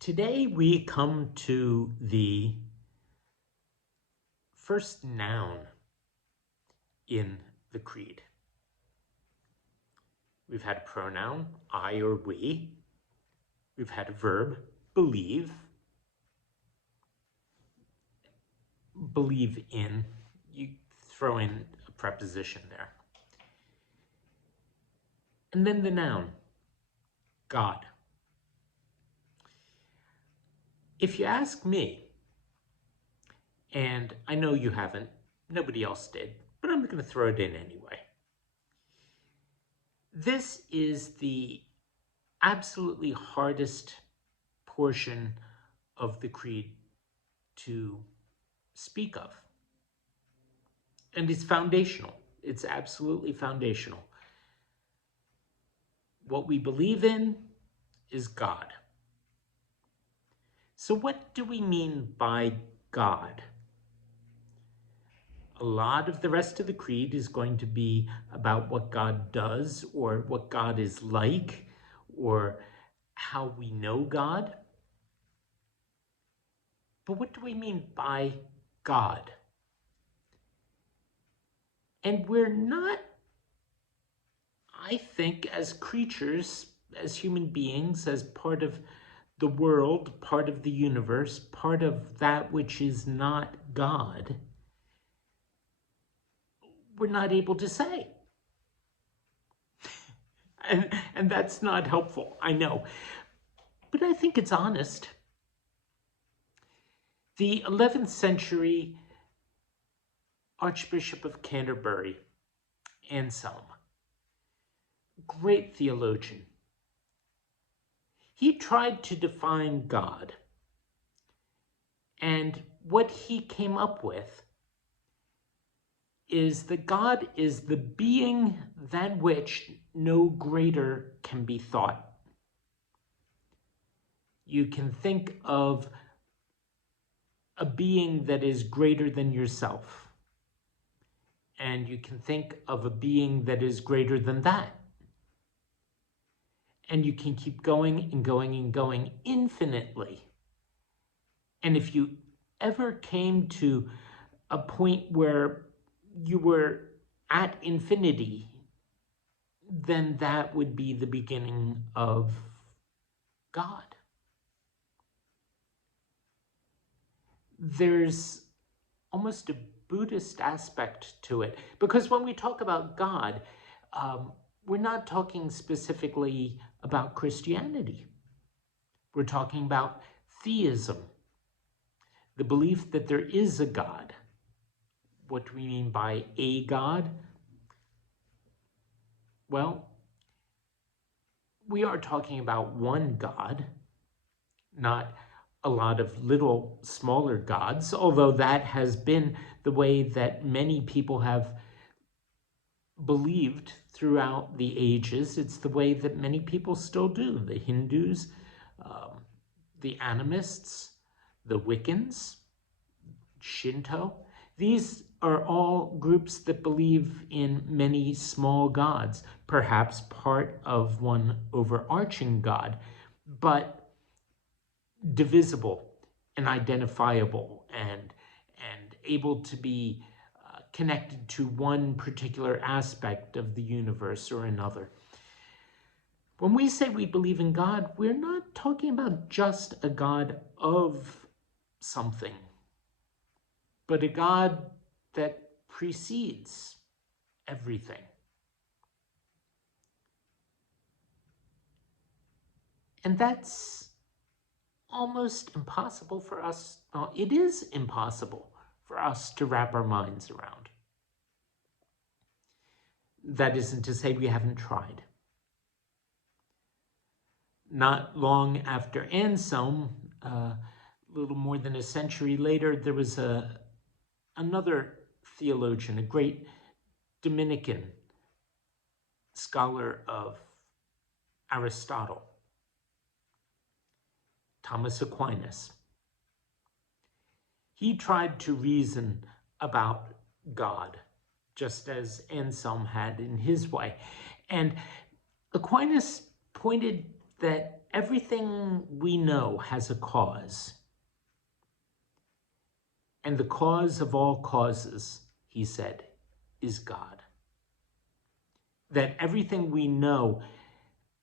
Today we come to the first noun in the creed. We've had a pronoun, I or we. We've had a verb, believe. Believe in. You throw in a preposition there. And then the noun, God. If you ask me, and I know you haven't, nobody else did, but I'm going to throw it in anyway. This is the absolutely hardest portion of the creed to speak of. And it's foundational. It's absolutely foundational. What we believe in is God. So what do we mean by God? A lot of the rest of the creed is going to be about what God does or what God is like or how we know God. But what do we mean by God? And we're not, I think, as creatures, as human beings, as part of the world, part of the universe, part of that which is not God, we're not able to say. And that's not helpful, I know. But I think it's honest. The 11th century Archbishop of Canterbury, Anselm, great theologian, he tried to define God. And what he came up with is that God is the being than which no greater can be thought. You can think of a being that is greater than yourself. And you can think of a being that is greater than that. And you can keep going and going and going infinitely. And if you ever came to a point where you were at infinity, then that would be the beginning of God. There's almost a Buddhist aspect to it, because when we talk about God, we're not talking specifically about Christianity. We're talking about theism, the belief that there is a God. What do we mean by a God? Well, we are talking about one God, not a lot of little smaller gods, although that has been the way that many people have believed throughout the ages. It's the way that many people still do. The Hindus, the animists, the Wiccans, Shinto. These are all groups that believe in many small gods, perhaps part of one overarching God, but divisible and identifiable and able to be connected to one particular aspect of the universe or another. When we say we believe in God, we're not talking about just a God of something, but a God that precedes everything. And that's almost impossible for us. Well, it is impossible for us to wrap our minds around. That isn't to say we haven't tried. Not long after Anselm, a little more than a century later, there was another theologian, a great Dominican scholar of Aristotle, Thomas Aquinas. He tried to reason about God, just as Anselm had in his way. And Aquinas pointed that everything we know has a cause. And the cause of all causes, he said, is God. That everything we know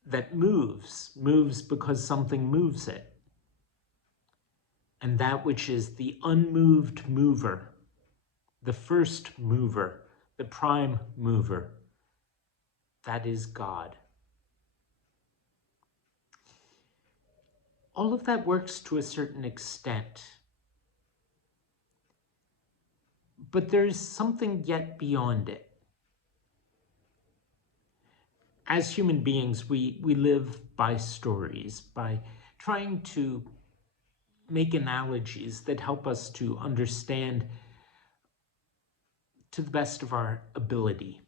that moves because something moves it. And that which is the unmoved mover, the first mover, the prime mover, that is God. All of that works to a certain extent. But there's something yet beyond it. As human beings, we live by stories, by trying to make analogies that help us to understand to the best of our ability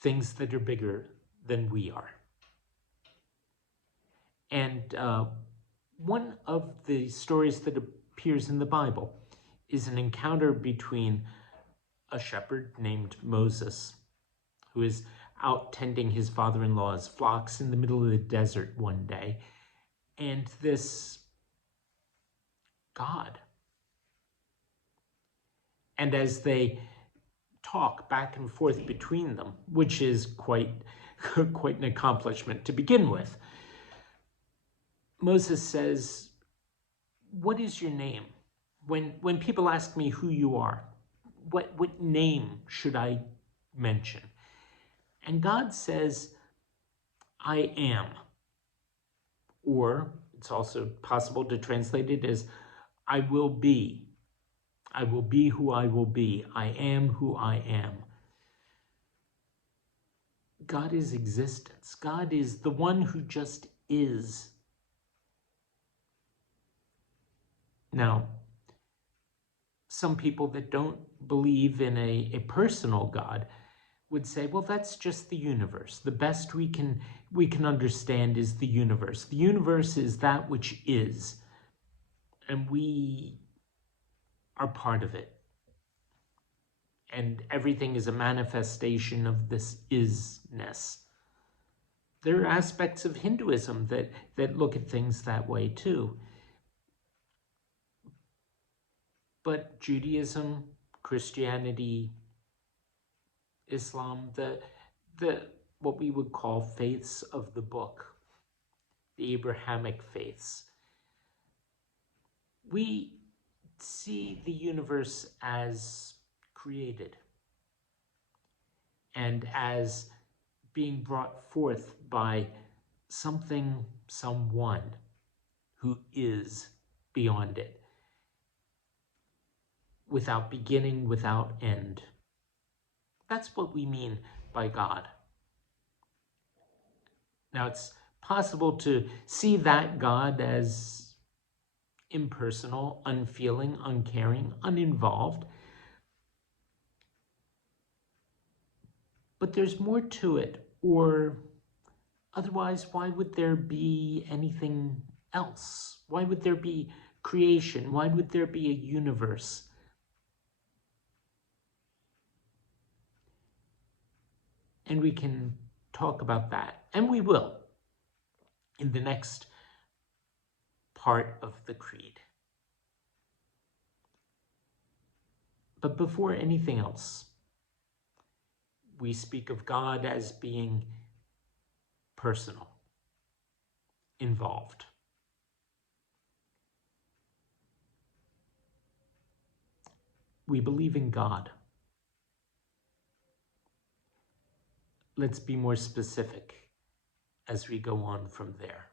things that are bigger than we are. And one of the stories that appears in the Bible is an encounter between a shepherd named Moses, who is out tending his father-in-law's flocks in the middle of the desert one day, and this God. And as they talk back and forth between them, which is quite an accomplishment to begin with, Moses says, "What is your name? When people ask me who you are, what name should I mention?" And God says, "I am." Or it's also possible to translate it as, "I will be. I will be who I will be. I am who I am." God is existence. God is the one who just is. Now, some people that don't believe in a personal God would say, well, that's just the universe. The best we can understand is the universe. The universe is that which is, and we are part of it. And everything is a manifestation of this isness. There are aspects of Hinduism that look at things that way too. But Judaism, Christianity, Islam, the what we would call faiths of the book, the Abrahamic faiths, we see the universe as created and as being brought forth by something, someone who is beyond it, without beginning, without end. That's what we mean by God. Now, it's possible to see that God as impersonal, unfeeling, uncaring, uninvolved. But there's more to it, or otherwise, why would there be anything else? Why would there be creation? Why would there be a universe? And we can talk about that, and we will, in the next part of the Creed. But before anything else, we speak of God as being personal, involved. We believe in God. Let's be more specific as we go on from there.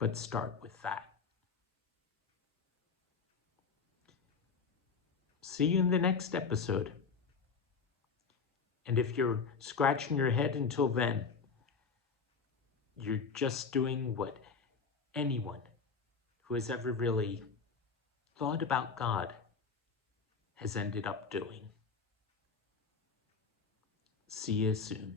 But start with that. See you in the next episode. And if you're scratching your head until then, you're just doing what anyone who has ever really thought about God has ended up doing. See you soon.